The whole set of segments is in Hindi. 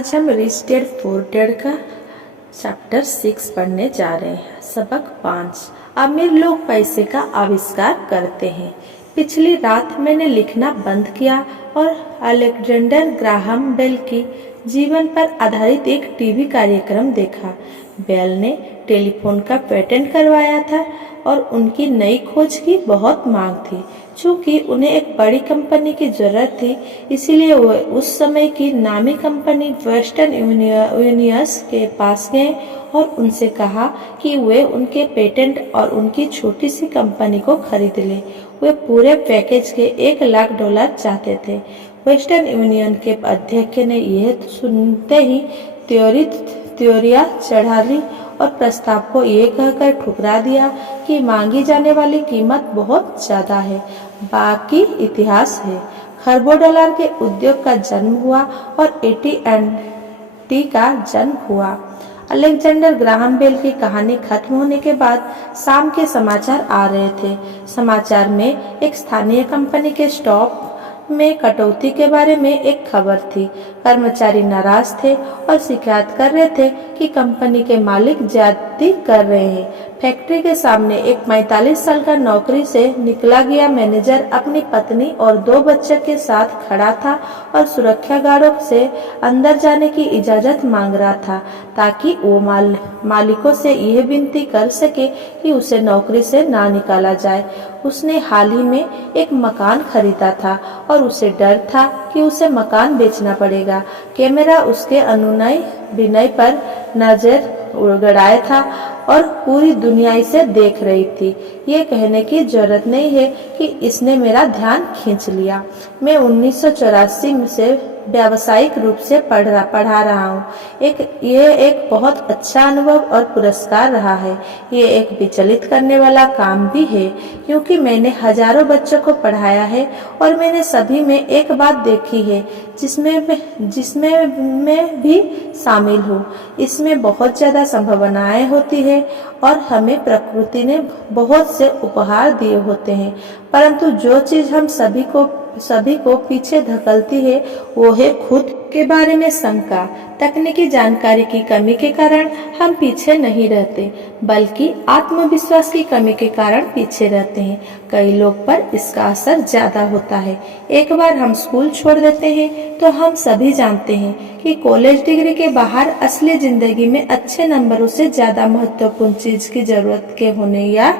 आज हम रिस्टेड फोर्टेड का चैप्टर 6 पढ़ने जा रहे हैं। सबक 5। अमीर लोग पैसे का आविष्कार करते हैं। पिछली रात मैंने लिखना बंद किया और अलेक्जेंडर ग्राहम बेल की जीवन पर आधारित एक टीवी कार्यक्रम देखा। बेल ने टेलीफोन का पेटेंट करवाया था और उनकी नई खोज की बहुत मांग थी। चूंकि उन्हें एक बड़ी कंपनी की जरूरत थी, इसीलिए वो उस समय की नामी कंपनी वेस्टर्न यूनियस के पास गए और उनसे कहा कि वे उनके पेटेंट और उनकी छोटी सी कंपनी को खरीद ले। वे पूरे पैकेज के $1,00,000 चाहते थे। वेस्टर्न यूनियन के अध्यक्ष ने यह सुनते ही त्योरिया चढ़ा ली और प्रस्ताव को ये कहकर ठुकरा दिया कि मांगी जाने वाली कीमत बहुत ज्यादा है। बाकी इतिहास है। खरबों डॉलर के उद्योग का जन्म हुआ और AT&T का जन्म हुआ। अलेक्जेंडर ग्राहम बेल की कहानी खत्म होने के बाद शाम के समाचार आ रहे थे। समाचार में एक स्थानीय कंपनी के स्टॉक में कटौती के बारे में एक खबर थी। कर्मचारी नाराज थे और शिकायत कर रहे थे कि कंपनी के मालिक ज्यादती कर रहे हैं। फैक्ट्री के सामने एक 45 साल का नौकरी से निकला गया मैनेजर अपनी पत्नी और 2 बच्चे के साथ खड़ा था और सुरक्षा गार्डों से अंदर जाने की इजाजत मांग रहा था ताकि वो मालिकों से यह विनती कर सके कि उसे नौकरी से ना निकाला जाए। उसने हाल ही में एक मकान खरीदा था और उसे डर था कि उसे मकान बेचना पड़ेगा। कैमरा उसके अनुनय विनय पर नजर गड़ाया था और पूरी दुनिया इसे देख रही थी। ये कहने की जरूरत नहीं है कि इसने मेरा ध्यान खींच लिया। मैं 1984 से व्यावसायिक रूप से पढ़ा रहा हूँ। ये एक बहुत अच्छा अनुभव और पुरस्कार रहा है। ये एक विचलित करने वाला काम भी है क्योंकि मैंने हजारों बच्चों को पढ़ाया है और मैंने सभी में एक बात देखी है जिसमें मैं भी शामिल हूँ। इसमें बहुत ज्यादा संभावनाएं होती है और हमें प्रकृति ने बहुत से उपहार दिए होते हैं, परंतु जो चीज हम सभी को पीछे धकेलती है वो है खुद के बारे में शंका। तकनीकी जानकारी की कमी के कारण हम पीछे नहीं रहते, बल्कि आत्मविश्वास की कमी के कारण पीछे रहते हैं। कई लोग पर इसका असर ज्यादा होता है। एक बार हम स्कूल छोड़ देते हैं तो हम सभी जानते हैं कि कॉलेज डिग्री के बाहर असली जिंदगी में अच्छे नंबरों से ज्यादा महत्वपूर्ण चीज की जरूरत के होने या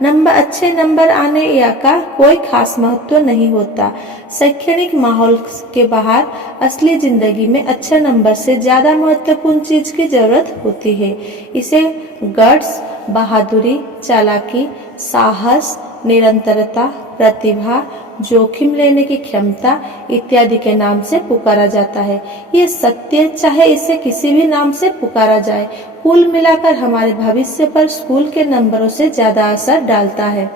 अच्छे नंबर आने या का कोई खास महत्व नहीं होता। शैक्षणिक माहौल के बाहर असली जिंदगी में अच्छे नंबर से ज्यादा महत्वपूर्ण चीज की जरूरत होती है। इसे गट्स, बहादुरी, चालाकी, साहस, निरंतरता, प्रतिभा, जोखिम लेने की क्षमता इत्यादि के नाम से पुकारा जाता है। ये सत्य चाहे इसे किसी भी नाम से पुकारा जाए, कुल मिलाकर हमारे भविष्य पर स्कूल के नंबरों से ज्यादा असर डालता है।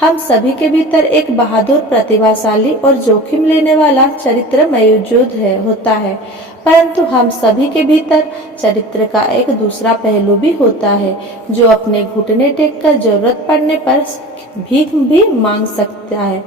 हम सभी के भीतर एक बहादुर, प्रतिभाशाली और जोखिम लेने वाला चरित्र मौजूद होता है, परंतु हम सभी के भीतर चरित्र का एक दूसरा पहलू भी होता है जो अपने घुटने टेक कर जरूरत पड़ने पर भीख भी मांग सकता है।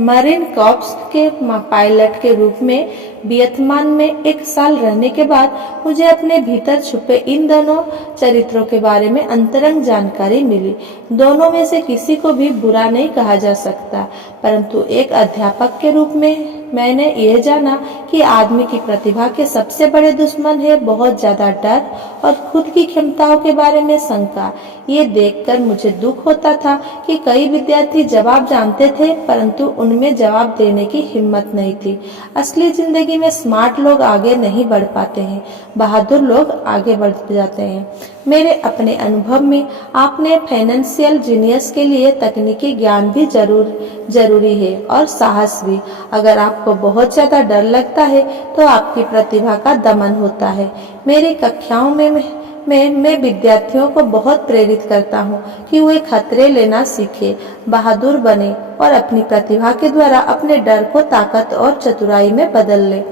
मरीन कॉर्प्स के पायलट के रूप में वियतनाम में 1 साल रहने के बाद मुझे अपने भीतर छुपे इन दोनों चरित्रों के बारे में अंतरंग जानकारी मिली। दोनों में से किसी को भी बुरा नहीं कहा जा सकता, परंतु एक अध्यापक के रूप में मैंने यह जाना कि आदमी की प्रतिभा के सबसे बड़े दुश्मन है बहुत ज्यादा डर और खुद की क्षमताओं के बारे में शंका। ये देखकर मुझे दुख होता था कि कई विद्यार्थी जवाब जानते थे परंतु उनमें जवाब देने की हिम्मत नहीं थी। असली जिंदगी में स्मार्ट लोग आगे नहीं बढ़ पाते हैं, बहादुर लोग आगे बढ़ जाते हैं। मेरे अपने अनुभव में आपने फाइनेंशियल जीनियस के लिए तकनीकी ज्ञान भी जरूरी है और साहस भी। अगर आपको बहुत ज्यादा डर लगता है तो आपकी प्रतिभा का दमन होता है। मेरी कक्षाओं में मैं विद्यार्थियों को बहुत प्रेरित करता हूँ कि वे खतरे लेना सीखे, बहादुर बने और अपनी प्रतिभा के द्वारा अपने डर को ताकत और चतुराई में बदल ले।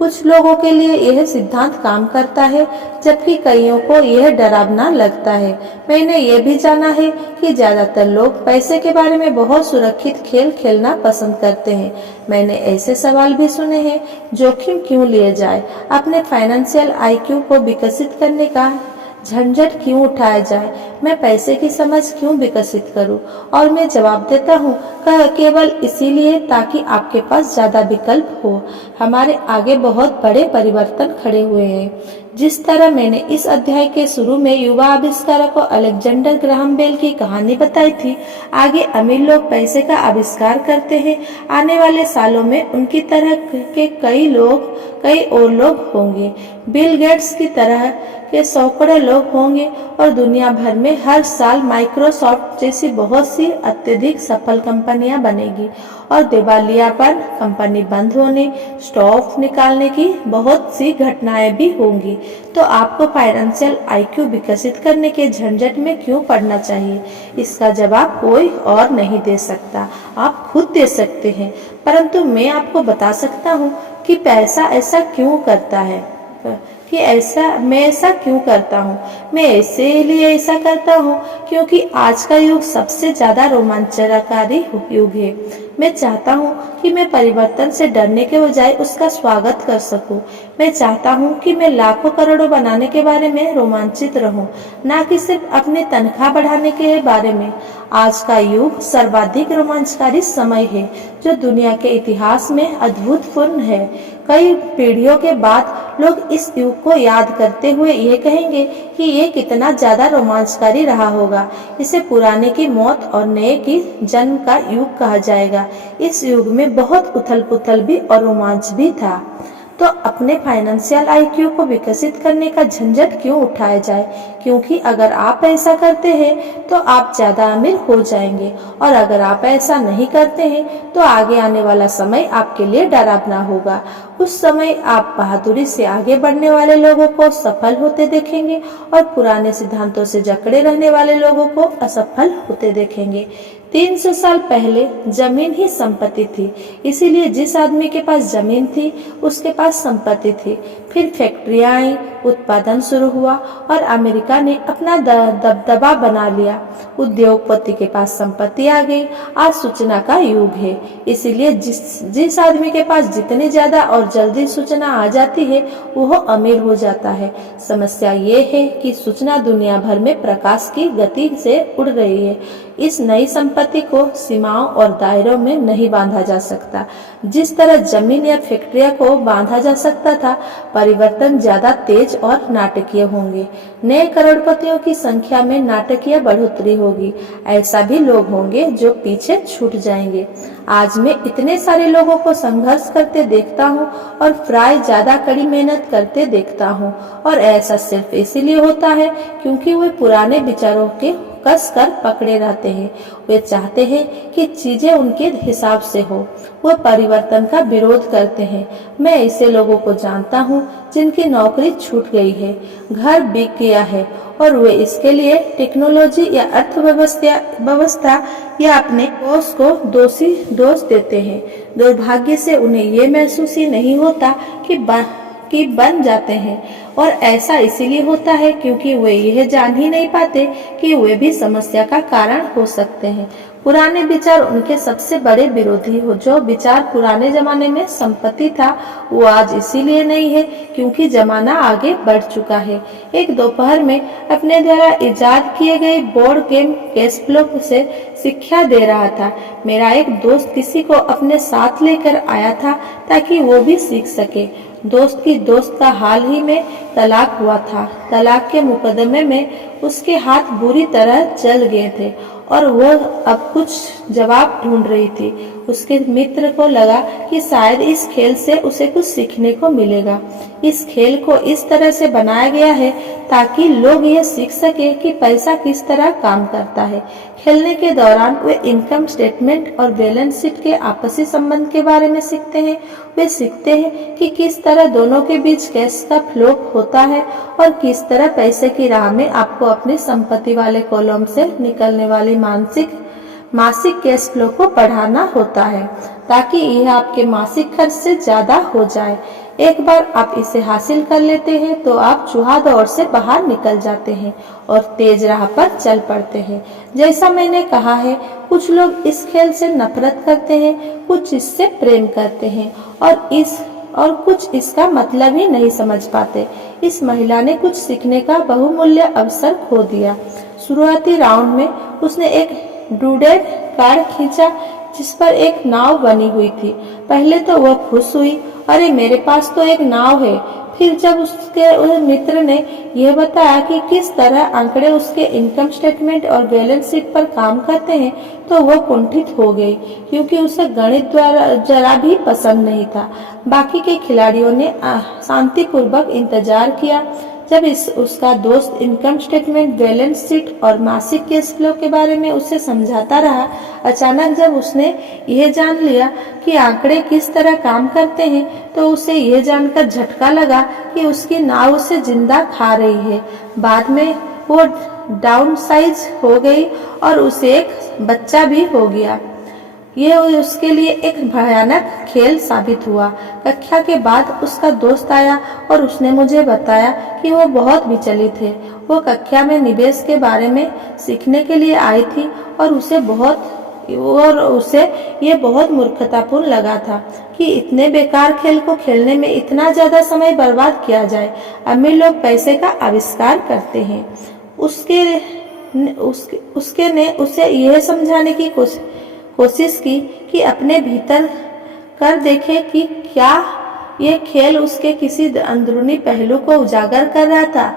कुछ लोगों के लिए यह सिद्धांत काम करता है, जबकि कईयों को यह डरावना लगता है। मैंने यह भी जाना है कि ज्यादातर लोग पैसे के बारे में बहुत सुरक्षित खेल खेलना पसंद करते हैं। मैंने ऐसे सवाल भी सुने हैं, जोखिम क्यों लिए जाए, अपने फाइनेंशियल आईक्यू को विकसित करने का झंझट क्यों उठाया जाए, मैं पैसे की समझ क्यों विकसित करूं? और मैं जवाब देता हूं केवल इसीलिए ताकि आपके पास ज्यादा विकल्प हो। हमारे आगे बहुत बड़े परिवर्तन खड़े हुए हैं। जिस तरह मैंने इस अध्याय के शुरू में युवा आविष्कारक को अलेक्जेंडर ग्राहम बेल की कहानी बताई थी, आगे अमीर लोग पैसे का आविष्कार करते हैं। आने वाले सालों में उनकी तरह के कई और लोग होंगे। बिल गेट्स की तरह के सैकड़ों लोग होंगे और दुनिया भर में हर साल माइक्रोसॉफ्ट जैसी बहुत सी अत्यधिक सफल कंपनियां बनेगी और दिवालियापन, कंपनी बंद होने, स्टॉक निकालने की बहुत सी घटनाएं भी होंगी। तो आपको फाइनेंशियल आईक्यू विकसित करने के झंझट में क्यों पड़ना चाहिए? इसका जवाब कोई और नहीं दे सकता, आप खुद दे सकते हैं। परंतु मैं आपको बता सकता हूँ कि पैसा ऐसा क्यों करता है, मैं ऐसा क्यों करता हूँ। मैं इसीलिए ऐसा करता हूँ क्योंकि आज का युग सबसे ज्यादा रोमांचकारी युग है। मैं चाहता हूँ कि मैं परिवर्तन से डरने के बजाय उसका स्वागत कर सकूं। मैं चाहता हूँ कि मैं लाखों करोड़ों बनाने के बारे में रोमांचित रहूं, ना कि सिर्फ अपनी तनख्वाह बढ़ाने के बारे में। आज का युग सर्वाधिक रोमांचकारी समय है जो दुनिया के इतिहास में अद्भुतपूर्ण है। कई पीढ़ियों के बाद लोग इस युग को याद करते हुए ये कहेंगे कि ये कितना ज्यादा रोमांचकारी रहा होगा। इसे पुराने की मौत और नए की जन्म का युग कहा जाएगा। इस युग में बहुत उथल पुथल भी और रोमांच भी था। तो अपने फाइनेंशियल आईक्यू को विकसित करने का झंझट क्यों उठाया जाए? क्योंकि अगर आप ऐसा करते हैं तो आप ज्यादा अमीर हो जाएंगे, और अगर आप ऐसा नहीं करते हैं तो आगे आने वाला समय आपके लिए डरावना होगा। उस समय आप बहादुरी से आगे बढ़ने वाले लोगों को सफल होते देखेंगे और पुराने सिद्धांतों से जकड़े रहने वाले लोगों को असफल होते देखेंगे। 300 साल पहले जमीन ही संपत्ति थी, इसीलिए जिस आदमी के पास जमीन थी उसके पास संपत्ति थी। फिर फैक्ट्रियां आई, उत्पादन शुरू हुआ और अमेरिका ने अपना दबदबा बना लिया। उद्योगपति के पास संपत्ति आ गई। आज सूचना का युग है, इसीलिए जिस आदमी के पास जितनी ज्यादा और जल्दी सूचना आ जाती है वह अमीर हो जाता है। समस्या ये है कि सूचना दुनिया भर में प्रकाश की गति से उड़ रही है। इस नई संपत्ति को सीमाओं और दायरों में नहीं बांधा जा सकता। जिस तरह जमीन या फैक्ट्रिया को बांधा जा सकता था, परिवर्तन ज्यादा तेज और नाटकीय होंगे। नए करोड़पतियों की संख्या में नाटकीय बढ़ोतरी होगी। ऐसा भी लोग होंगे जो पीछे छूट जाएंगे। आज मैं इतने सारे लोगों को संघर्ष करते देखता हूँ और प्राय ज्यादा कड़ी मेहनत करते देखता हूँ, और ऐसा सिर्फ इसीलिए होता है क्योंकि वे पुराने विचारों के कस कर पकड़े रहते हैं। वे चाहते हैं कि चीजें उनके हिसाब से हो। वे परिवर्तन का विरोध करते हैं। मैं ऐसे लोगों को जानता हूँ जिनकी नौकरी छूट गई है, घर बिक गया है, और वे इसके लिए टेक्नोलॉजी या अर्थव्यवस्था या अपने बॉस को दोष देते हैं। दुर्भाग्य से उन्हें ये महसूस ही नहीं होता कि बन जाते हैं, और ऐसा इसीलिए होता है क्योंकि वे यह जान ही नहीं पाते कि वे भी समस्या का कारण हो सकते हैं। पुराने विचार उनके सबसे बड़े विरोधी हो। जो विचार पुराने जमाने में संपत्ति था वो आज इसीलिए नहीं है क्योंकि जमाना आगे बढ़ चुका है। एक दोपहर में अपने द्वारा इजाद किए गए बोर्ड गेम कैश फ्लो से शिक्षा दे रहा था। मेरा एक दोस्त किसी को अपने साथ लेकर आया था ताकि वो भी सीख सके। दोस्त की दोस्त का हाल ही में तलाक हुआ था। तलाक के मुकदमे में उसके हाथ बुरी तरह जल गए थे और वह अब कुछ जवाब ढूंढ रही थी। उसके मित्र को लगा कि शायद इस खेल से उसे कुछ सीखने को मिलेगा। इस खेल को इस तरह से बनाया गया है ताकि लोग यह सीख सके कि पैसा किस तरह काम करता है। खेलने के दौरान वे इनकम स्टेटमेंट और बैलेंस शीट के आपसी संबंध के बारे में सीखते हैं। वे सीखते हैं कि किस तरह दोनों के बीच कैश का फ्लो होता है और किस तरह पैसे की राह में आपको अपनी संपत्ति वाले कॉलम से निकलने वाली मासिक कैश फ्लो को बढ़ाना होता है ताकि यह आपके मासिक खर्च से ज्यादा हो जाए। एक बार आप इसे हासिल कर लेते हैं तो आप चूहा दौड़ से बाहर निकल जाते हैं और तेज राह पर चल पड़ते हैं। जैसा मैंने कहा है, कुछ लोग इस खेल से नफरत करते हैं, कुछ इससे प्रेम करते हैं और कुछ इसका मतलब ही नहीं समझ पाते। इस महिला ने कुछ सीखने का बहुमूल्य अवसर खो दिया। शुरुआती राउंड में उसने एक डूडेड कार्ड खींचा जिस पर एक नाव बनी हुई थी। पहले तो वह खुश हुई, अरे मेरे पास तो एक नाव है। फिर जब उसके मित्र ने यह बताया कि किस तरह आंकड़े उसके इनकम स्टेटमेंट और बैलेंस शीट पर काम करते हैं, तो वह कुंठित हो गई, क्योंकि उसे गणित जरा भी पसंद नहीं था। बाकी के खिलाड़ियों ने शांतिपूर्वक इंतजार किया जब उसका दोस्त इनकम स्टेटमेंट, बैलेंस शीट और मासिक कैश फ्लो के बारे में उसे समझाता रहा। अचानक जब उसने यह जान लिया कि आंकड़े किस तरह काम करते हैं, तो उसे यह जानकर झटका लगा कि उसकी नाव उसे जिंदा खा रही है। बाद में वो डाउनसाइज हो गई और उसे एक बच्चा भी हो गया। यह उसके लिए एक भयानक खेल साबित हुआ। कक्षा के बाद उसका दोस्त आया और उसने मुझे बताया कि वो बहुत विचलित है। वो कक्षा में निवेश के बारे में सीखने के लिए आई थी और उसे ये बहुत मूर्खतापूर्ण लगा था कि इतने बेकार खेल को खेलने में इतना ज्यादा समय बर्बाद किया जाए। अमीर लोग पैसे का आविष्कार करते हैं। उसके ने उसे यह समझाने की कोशिश की कि अपने भीतर कर देखे कि क्या ये खेल उसके किसी अंदरूनी पहलू को उजागर कर रहा था।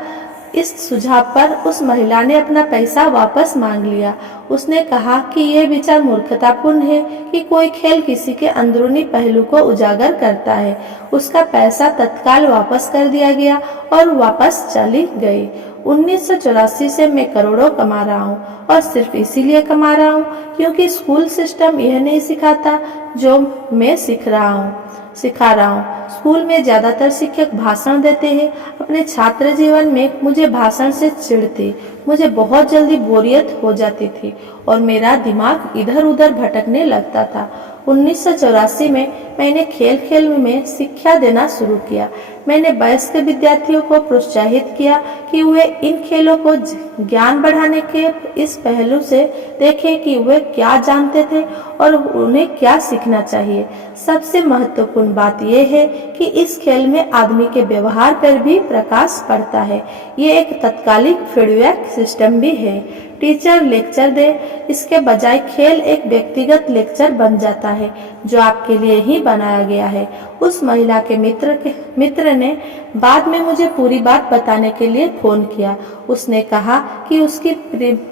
इस सुझाव पर उस महिला ने अपना पैसा वापस मांग लिया। उसने कहा कि यह विचार मूर्खतापूर्ण है कि कोई खेल किसी के अंदरूनी पहलू को उजागर करता है। उसका पैसा तत्काल वापस कर दिया गया और वापस चली गई। 1984 से मैं करोड़ों कमा रहा हूँ और सिर्फ इसीलिए कमा रहा हूँ क्योंकि स्कूल सिस्टम यह नहीं सिखाता जो मैं सिखा रहा हूँ। स्कूल में ज्यादातर शिक्षक भाषण देते हैं। अपने छात्र जीवन में मुझे भाषण से चिढ़ थी। मुझे बहुत जल्दी बोरियत हो जाती थी और मेरा दिमाग इधर उधर भटकने लगता था। 1984 में मैंने खेल में शिक्षा देना शुरू किया। मैंने वयस्क विद्यार्थियों को प्रोत्साहित किया कि वे इन खेलों को ज्ञान बढ़ाने के इस पहलू से देखें कि वे क्या जानते थे और उन्हें क्या सीखना चाहिए। सबसे महत्वपूर्ण बात यह है कि इस खेल में आदमी के व्यवहार पर भी प्रकाश पड़ता है। ये एक तत्कालिक फीडबैक सिस्टम भी है। टीचर लेक्चर दे, इसके बजाय खेल एक व्यक्तिगत लेक्चर बन जाता है जो आपके लिए ही बनाया गया है। उस महिला के मित्र ने बाद में मुझे पूरी बात बताने के लिए फोन किया। उसने कहा कि उसकी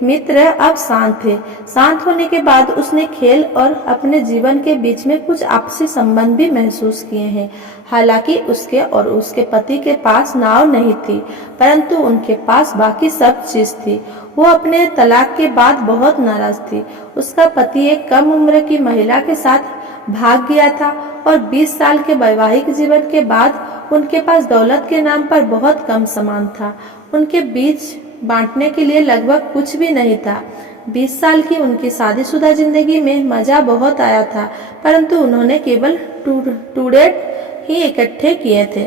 मित्र अब शांत थे। शांत होने के बाद उसने खेल और अपने जीवन के बीच में कुछ आपसी संबंध भी महसूस किए हैं। हालांकि उसके और उसके पति के पास नाव नहीं थी, परंतु उनके पास बाकी सब चीज थी। वो अपने तलाक के बाद बहुत नाराज थी। उसका पति एक कम उम्र की महिला के साथ भाग गया था और 20 साल के वैवाहिक जीवन के बाद उनके पास दौलत के नाम पर बहुत कम सामान था। उनके बीच बांटने के लिए लगभग कुछ भी नहीं था। 20 साल की उनकी शादीशुदा जिंदगी में मजा बहुत आया था, परंतु उन्होंने केवल टूडेट ही इकट्ठे किए थे।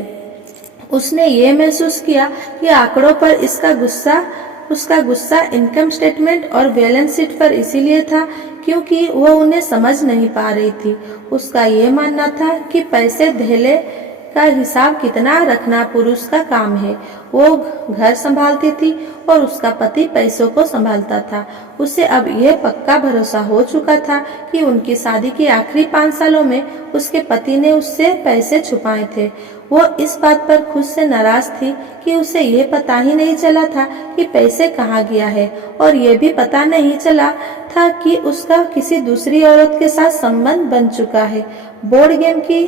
उसने ये महसूस किया कि आंकड़ों पर उसका गुस्सा इनकम स्टेटमेंट और बैलेंस शीट पर इसीलिए था क्योंकि वह उन्हें समझ नहीं पा रही थी। उसका ये मानना था कि पैसे धेले का हिसाब कितना रखना पुरुष का काम है। वो घर संभालती थी और उसका पति पैसों को संभालता था। उसे अब यह पक्का भरोसा हो चुका था कि उनकी शादी के आखिरी 5 सालों में उसके पति ने उससे पैसे छुपाए थे। वो इस बात पर खुद से नाराज थी कि उसे ये पता ही नहीं चला था कि पैसे कहाँ गया है और ये भी पता नहीं चला था कि उसका किसी दूसरी औरत के साथ संबंध बन चुका है। बोर्ड गेम की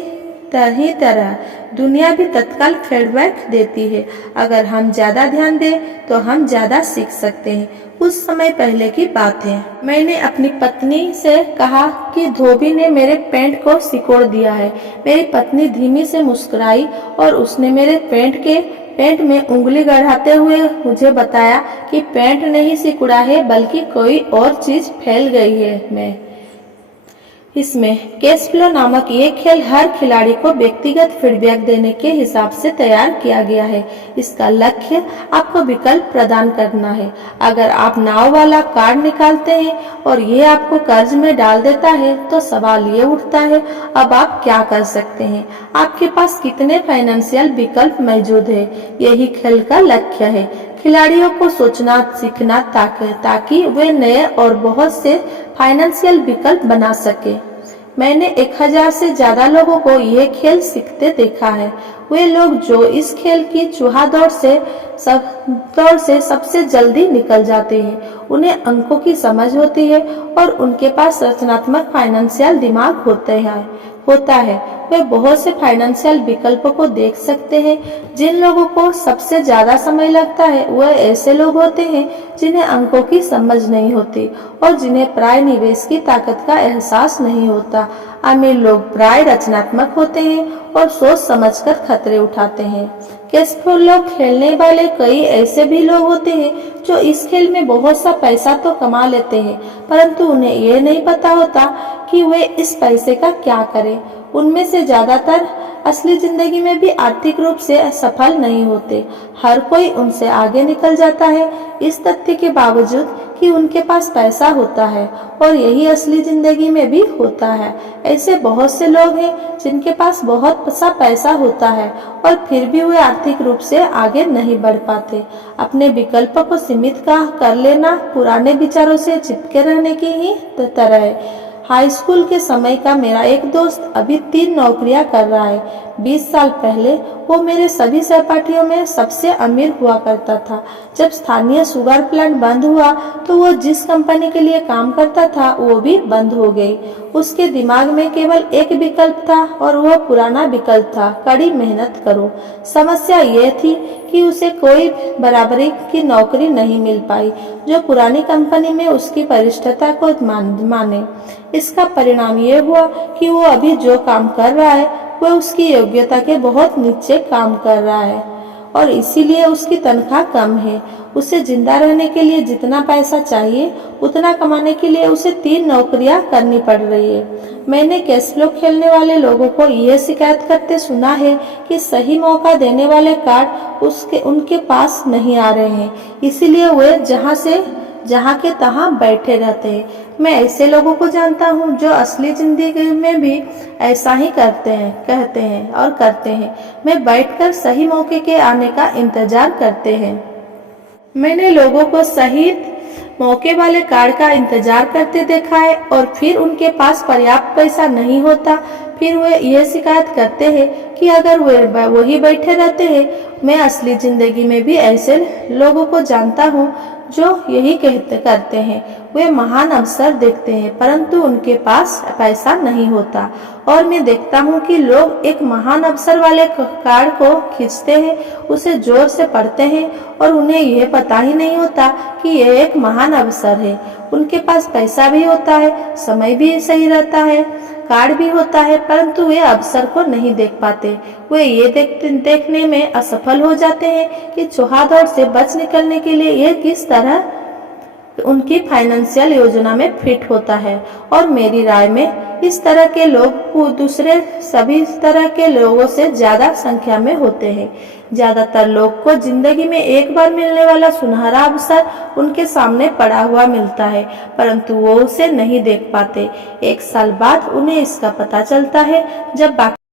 तरह दुनिया भी तत्काल फीडबैक देती है। अगर हम ज्यादा ध्यान दें तो हम ज्यादा सीख सकते हैं। कुछ समय पहले की बात है, मैंने अपनी पत्नी से कहा कि धोबी ने मेरे पैंट को सिकोड़ दिया है। मेरी पत्नी धीमी से मुस्कुराई और उसने मेरे पैंट में उंगली गड़ाते हुए मुझे बताया कि पैंट नहीं सिकुड़ा है बल्कि कोई और चीज फैल गई है। इसमें कैश फ्लो नामक ये खेल हर खिलाड़ी को व्यक्तिगत फीडबैक देने के हिसाब से तैयार किया गया है। इसका लक्ष्य आपको विकल्प प्रदान करना है। अगर आप नाव वाला कार्ड निकालते हैं और ये आपको कर्ज में डाल देता है तो सवाल ये उठता है, अब आप क्या कर सकते हैं? आपके पास कितने फाइनेंशियल विकल्प मौजूद है? यही खेल का लक्ष्य है। खिलाड़ियों को सोचना सीखना ताकि वे नए और बहुत से फाइनेंशियल विकल्प बना सके। मैंने 1000 से ज्यादा लोगों को ये खेल सीखते देखा है। वे लोग जो इस खेल की चूहा दौड़ से सबसे जल्दी निकल जाते हैं, उन्हें अंकों की समझ होती है और उनके पास रचनात्मक फाइनेंशियल दिमाग होता है। वे बहुत से फाइनेंशियल विकल्पों को देख सकते हैं। जिन लोगों को सबसे ज्यादा समय लगता है वह ऐसे लोग होते हैं जिन्हें अंकों की समझ नहीं होती और जिन्हें प्राय निवेश की ताकत का एहसास नहीं होता। अमीर लोग प्राय रचनात्मक होते हैं और सोच समझकर खतरे उठाते हैं। कैश फ्लो खेलने वाले कई ऐसे भी लोग होते हैं जो इस खेल में बहुत सा पैसा तो कमा लेते हैं, परंतु उन्हें यह नहीं पता होता कि वे इस पैसे का क्या करें। उनमें से ज्यादातर असली जिंदगी में भी आर्थिक रूप से सफल नहीं होते। हर कोई उनसे आगे निकल जाता है इस तथ्य के बावजूद कि उनके पास पैसा होता है, और यही असली जिंदगी में भी होता है। ऐसे बहुत से लोग हैं जिनके पास बहुत सा पैसा होता है और फिर भी वे आर्थिक रूप से आगे नहीं बढ़ पाते। अपने विकल्पों को सीमित कर लेना पुराने विचारों से चिपके रहने की ही तरह है। हाई स्कूल के समय का मेरा एक दोस्त अभी 3 नौकरियां कर रहा है। 20 साल पहले वो मेरे सभी सहपाठियों में सबसे अमीर हुआ करता था। जब स्थानीय शुगर प्लांट बंद हुआ तो वो जिस कंपनी के लिए काम करता था वो भी बंद हो गई। उसके दिमाग में केवल एक विकल्प था और वह पुराना विकल्प था, कड़ी मेहनत करो। समस्या ये थी कि उसे कोई बराबरी की नौकरी नहीं मिल पाई जो पुरानी कंपनी में उसकी वरिष्ठता को माने। इसका परिणाम ये हुआ कि वो अभी जो काम कर रहा है वह उसकी योग्यता के बहुत नीचे काम कर रहा है और इसीलिए उसकी तनख्वाह कम है। उसे जिंदा रहने के लिए जितना पैसा चाहिए उतना कमाने के लिए उसे 3 नौकरियां करनी पड़ रही है। मैंने कैश फ्लो खेलने वाले लोगों को यह शिकायत करते सुना है कि सही मौका देने वाले कार्ड उनके पास नहीं आ रहे हैं, इसीलिए वे जहाँ के तहाँ बैठे रहते हैं। मैं ऐसे लोगों को जानता हूँ जो असली जिंदगी में भी ऐसा ही कहते हैं। मैं बैठकर सही मौके के आने का इंतजार करते हैं। मैंने लोगों को सही मौके वाले कार्ड का इंतजार करते देखा है और फिर उनके पास पर्याप्त पैसा नहीं होता, फिर वे यह शिकायत करते हैं कि अगर वे वही बैठे रहते हैं। मैं असली जिंदगी में भी ऐसे लोगों को जानता हूँ जो यही करते हैं। वे महान अवसर देखते हैं परंतु उनके पास पैसा नहीं होता, और मैं देखता हूँ कि लोग एक महान अवसर वाले कार्ड को खींचते हैं, उसे जोर से पढ़ते हैं और उन्हें यह पता ही नहीं होता कि यह एक महान अवसर है। उनके पास पैसा भी होता है, समय भी सही रहता है, कार्ड भी होता है, परंतु वे अवसर को नहीं देख पाते। वे ये देखने में असफल हो जाते हैं कि चौहादौड़ से बच निकलने के लिए यह किस तरह उनकी फाइनेंशियल योजना में फिट होता है। और मेरी राय में इस तरह के लोग दूसरे सभी तरह के लोगों से ज्यादा संख्या में होते हैं। ज्यादातर लोग को जिंदगी में एक बार मिलने वाला सुनहरा अवसर उनके सामने पड़ा हुआ मिलता है, परंतु वो उसे नहीं देख पाते। 1 साल बाद उन्हें इसका पता चलता है जब बाकी